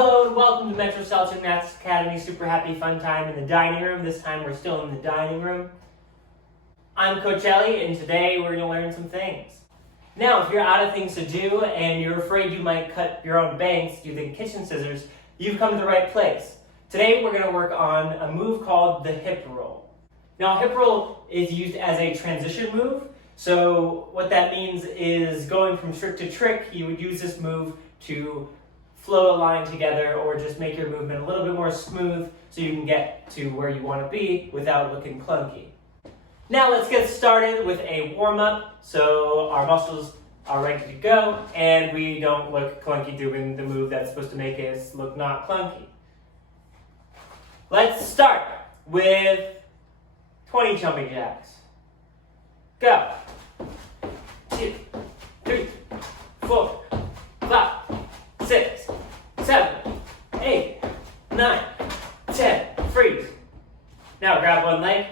Hello and welcome to Metro South Gymnastics Academy. Super happy fun time in the dining room. This time we're still in the dining room. I'm Coach Ellie and today we're going to learn some things. Now, if you're out of things to do and you're afraid you might cut your own bangs using kitchen scissors, you've come to the right place. Today we're going to work on a move called the hip roll. Now, hip roll is used as a transition move. So what that means is going from trick to trick, you would use this move to flow a line together or just make your movement a little bit more smooth so you can get to where you want to be without looking clunky. Now let's get started with a warm-up so our muscles are ready to go and we don't look clunky doing the move that's supposed to make us look not clunky. Let's start with 20 jumping jacks. Go. 2, 3, 4, 5, 6, 7, 8, 9, 10. Freeze. Now grab one leg,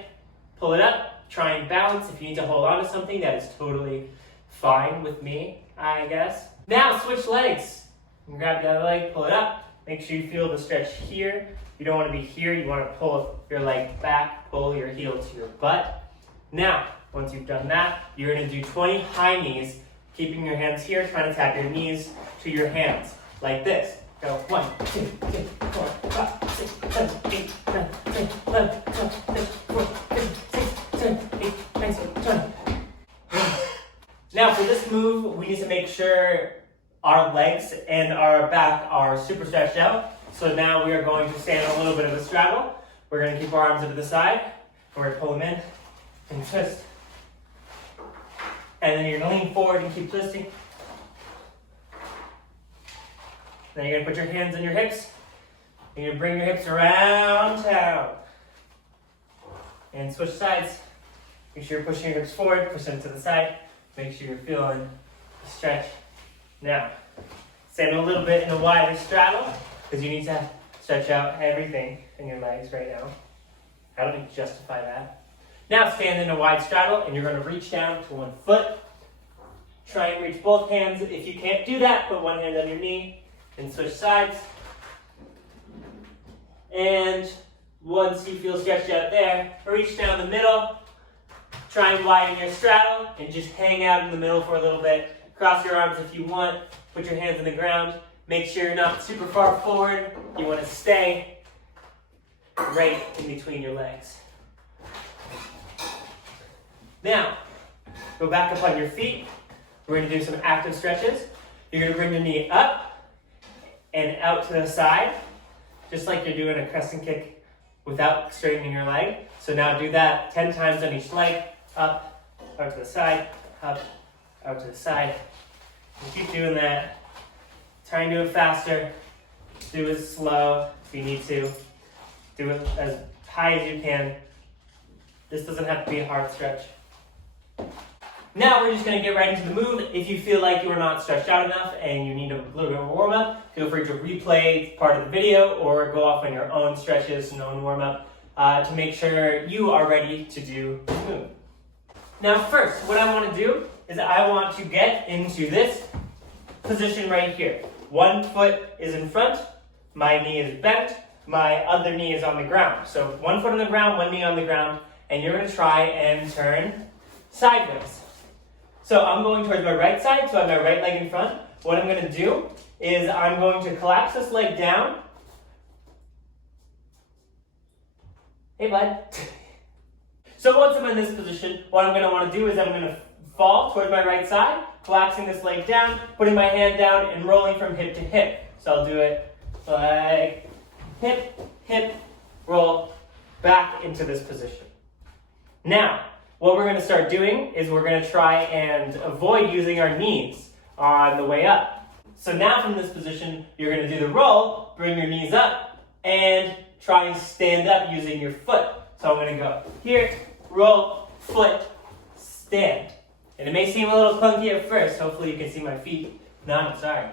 pull it up, try and balance. If you need to hold on to something, that is totally fine with me, I guess. Now switch legs. Grab the other leg, pull it up. Make sure you feel the stretch here. You don't want to be here. You want to pull your leg back, pull your heel to your butt. Now, once you've done that, you're going to do 20 high knees, keeping your hands here, trying to tap your knees to your hands, like this. Go 1, 2, 3, 4, 5, 6, 7, 8, 9, 10, 11, 12, 13, 14, 15, 16, 17, 18, 19, 20. Now for this move, we need to make sure our legs and our back are super stretched out. So now we are going to stand a little bit of a straddle. We're going to keep our arms to the side. We're going to pull them in and twist. And then you're going to lean forward and keep twisting. Then you're going to put your hands on your hips. You're going to bring your hips around town. And switch sides. Make sure you're pushing your hips forward, push them to the side. Make sure you're feeling the stretch. Now, stand a little bit in a wider straddle because you need to stretch out everything in your legs right now. I don't need to justify that. Now stand in a wide straddle and you're going to reach down to one foot. Try and reach both hands. If you can't do that, put one hand on your knee and switch sides. And once you feel stretched out there, reach down the middle. Try and widen your straddle and just hang out in the middle for a little bit. Cross your arms if you want. Put your hands on the ground. Make sure you're not super far forward. You want to stay right in between your legs. Now, go back up on your feet. We're going to do some active stretches. You're going to bring your knee up and out to the side, just like you're doing a crescent kick without straightening your leg. So now do that 10 times on each leg. Up, out to the side, up, out to the side. And keep doing that. Try and do it faster. Do it slow if you need to. Do it as high as you can. This doesn't have to be a hard stretch. Now we're just going to get right into the move. If you feel like you are not stretched out enough and you need a little bit of a warm-up, feel free to replay part of the video or go off on your own stretches and own warm-up to make sure you are ready to do the move. Now first, what I want to do is I want to get into this position right here. One foot is in front, my knee is bent, my other knee is on the ground. So one foot on the ground, one knee on the ground, and you're going to try and turn sideways. So I'm going towards my right side, so I have my right leg in front. What I'm going to do is I'm going to collapse this leg down. Hey, bud. So once I'm in this position, what I'm going to want to do is I'm going to fall towards my right side, collapsing this leg down, putting my hand down, and rolling from hip to hip. So I'll do it like hip, hip, roll, back into this position. Now, what we're going to start doing is we're going to try and avoid using our knees on the way up. So now from this position, you're going to do the roll, bring your knees up, and try and stand up using your foot. So I'm going to go here, roll, foot, stand. And it may seem a little clunky at first. Hopefully you can see my feet. No, I'm sorry.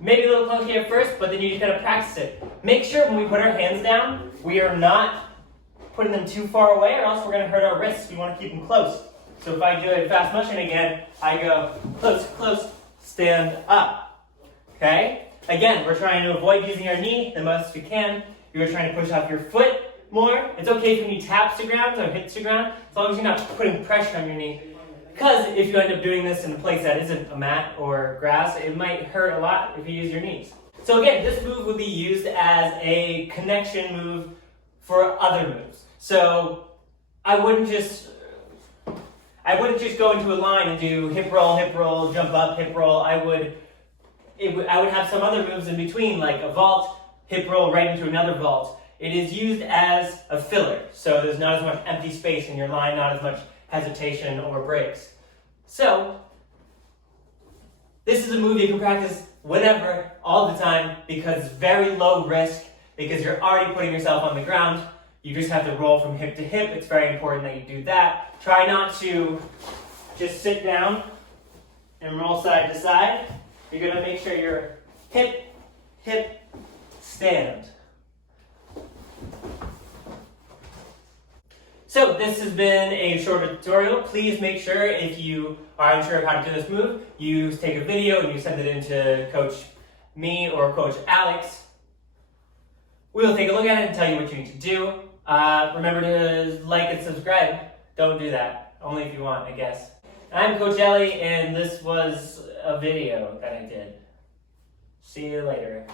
Maybe a little clunky at first, but then you just got to practice it. Make sure when we put our hands down, we are not putting them too far away or else we're going to hurt our wrists. We want to keep them close. So if I do a fast motion again, I go close, close, stand up. Okay? Again, we're trying to avoid using our knee the most we can. You're trying to push off your foot more. It's okay if your knee taps the ground or hits the ground, as long as you're not putting pressure on your knee. Because if you end up doing this in a place that isn't a mat or grass, it might hurt a lot if you use your knees. So again, this move will be used as a connection move for other moves. So I wouldn't just go into a line and do hip roll, jump up, hip roll. I would have some other moves in between, like a vault, hip roll right into another vault. It is used as a filler, so there's not as much empty space in your line, not as much hesitation or breaks. So this is a move you can practice whenever, all the time, because it's very low risk, because you're already putting yourself on the ground. You just have to roll from hip to hip. It's very important that you do that. Try not to just sit down and roll side to side. You're going to make sure your hip, stand. So this has been a short tutorial. Please make sure, if you are unsure of how to do this move, you take a video and you send it in to Coach me or Coach Alex. We'll take a look at it and tell you what you need to do. Remember to like and subscribe. Don't do that. Only if you want, I guess. I'm Coach Ellie, and this was a video that I did. See you later.